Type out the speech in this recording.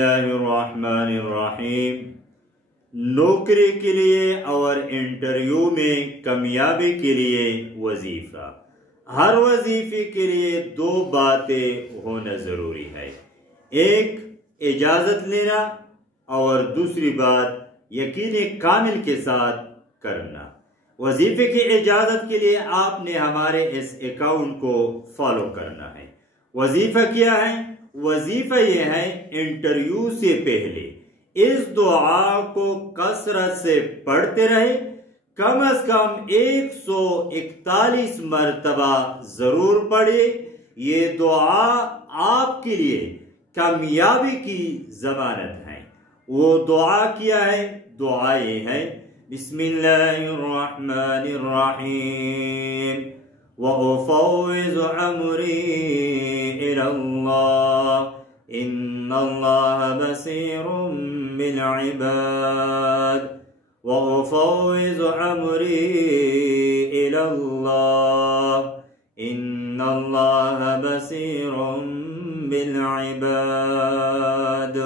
اللہ الرحمن الرحیم۔ نوکری کے لیے اور انٹرویو میں کامیابی کے لیے وظیفہ۔ ہر وظیفے کے لیے دو باتیں ہونا ضروری ہے، ایک اجازت لینا اور دوسری بات یقین کامل کے ساتھ کرنا۔ وظیفے کی اجازت کے لیے آپ نے ہمارے اس اکاؤنٹ کو فالو کرنا ہے۔ وظیفہ کیا ہے؟ وظیفہ یہ ہے انٹرویو سے پہلے اس دعا کو کثرت سے پڑھتے رہے، کم از کم 141 مرتبہ ضرور پڑھے۔ یہ دعا آپ کے لیے کامیابی کی ضمانت ہے۔ وہ دعا کیا ہے؟ دعا یہ ہے، بسم اللہ الرحمن الرحیم وَأُفَوِّضُ أَمْرِي إِلَى اللَّهِ إِنَّ اللَّهَ بَصِيرٌ بِالْعِبَادِ وَأُفَوِّضُ أَمْرِي إِلَى اللَّهِ إِنَّ اللَّهَ بَصِيرٌ بِالْعِبَادِ۔